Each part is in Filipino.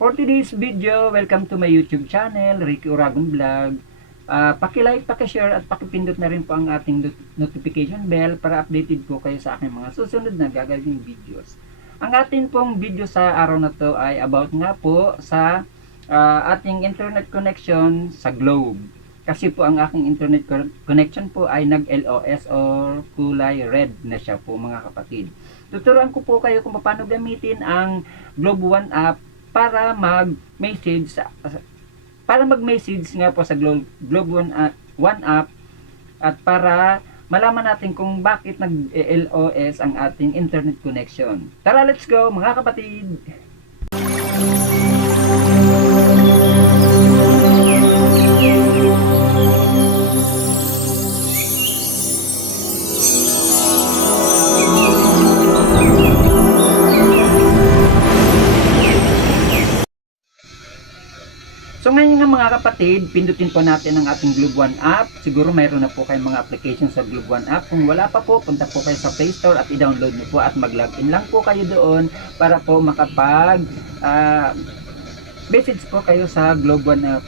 For today's video, welcome to my YouTube channel, Ricky Uragon Vlog. Paki-like, paki-share at paki-pindot na rin po ang ating notification bell para updated po kayo sa aking mga susunod na gagawing videos. Ang atin pong video sa araw na to ay about nga po sa ating internet connection sa Globe. Kasi po ang aking internet connection po ay nag-LOS or kulay red na siya po mga kapatid. Tuturuan ko po kayo kung paano gamitin ang Globe One app para mag-message nga po sa Globe One app at para malaman natin kung bakit nag-LOS ang ating internet connection. Tara, let's go mga kapatid! So ngayon nga mga kapatid, pindutin po natin ang ating Globe One app. Siguro mayroon na po kayong mga application sa Globe One app. Kung wala pa po, punta po kayo sa Play Store at i-download nyo po at mag-login lang po kayo doon para po makapag message po kayo sa Globe One app.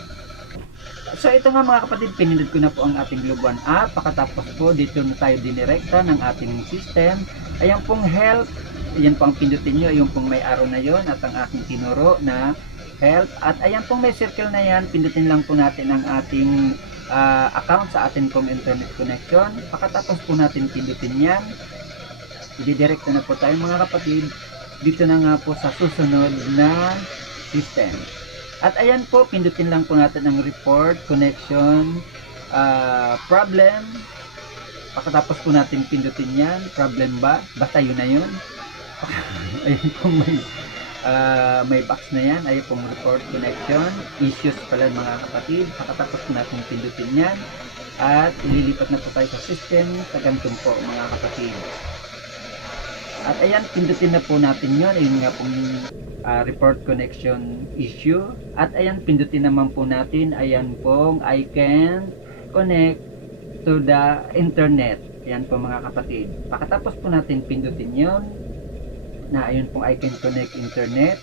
So ito nga mga kapatid, pinindot ko na po ang ating Globe One app. Pagkatapos po, dito na tayo dinirekta ng ating system. Ayan pong help, ayan po ang pindutin nyo, yung pong may arrow na yon at ang aking tinuro na help. At ayan pong may circle na yan, pindutin lang po natin ang ating account sa ating pong internet connection. Pagkatapos po natin pindutin yan, i-direct na po tayo mga kapatid dito na nga po sa susunod na system. At ayan po, pindutin lang po natin ang report connection problem. Pagkatapos po natin pindutin yan, problem ba? Basta yun na yun. Ayan po may box na yan, ay pong report connection issues pala mga kapatid. Pagkatapos po natin pindutin yan at ililipat na po tayo sa system sa ganitong po mga kapatid. At ayan, pindutin na po natin yun, ayun nga pong report connection issue. At ayan, pindutin naman po natin, ayan pong I can connect to the internet. Ayan po mga kapatid. Pagkatapos po natin pindutin yun na ayun pong I can connect internet,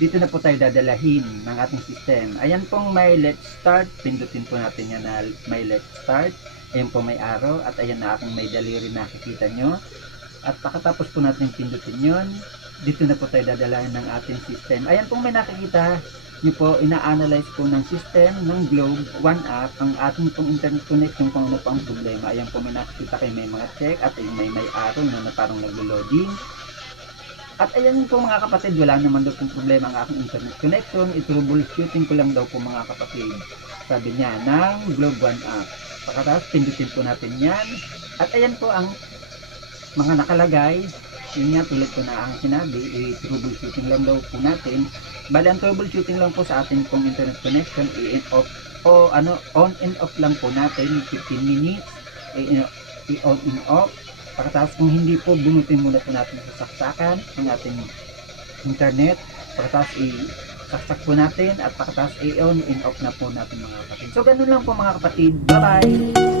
dito na po tayo dadalahin ng ating system. Ayan pong may let's start, pindutin po natin yan na may let's start. Ayan po may arrow at ayan na aking may daliri nakikita nyo. At pagkatapos po natin pindutin yun, dito na po tayo dadalahin ng ating system. Ayan pong may nakikita nyo po, ina-analyze po ng system ng Globe One app ang ating pong internet connection kung ano po ang problema. Ayan po may nakikita kayo may mga check at may arrow na parang naglo-loading. At ayan po mga kapatid, wala naman daw pong problema ang aking internet connection. I-troubleshooting ko lang daw po mga kapatid, sabi niya, ng Globe One app. Pagkatapos pindutin po natin yan. At ayan po ang mga nakalagay. Yun nga, tulad ko na ang sinabi, i-troubleshooting lang daw po natin. Bali ang troubleshooting lang po sa ating pong internet connection, on and off lang po natin, 15 minutes, i-on and off. Pagkatapos kung hindi po, bunutin muna po natin sa saksakan ng ating internet. Pagkatapos i-saksak po natin at pagkatapos i-on and off na po natin mga kapatid. So ganun lang po mga kapatid. Bye bye!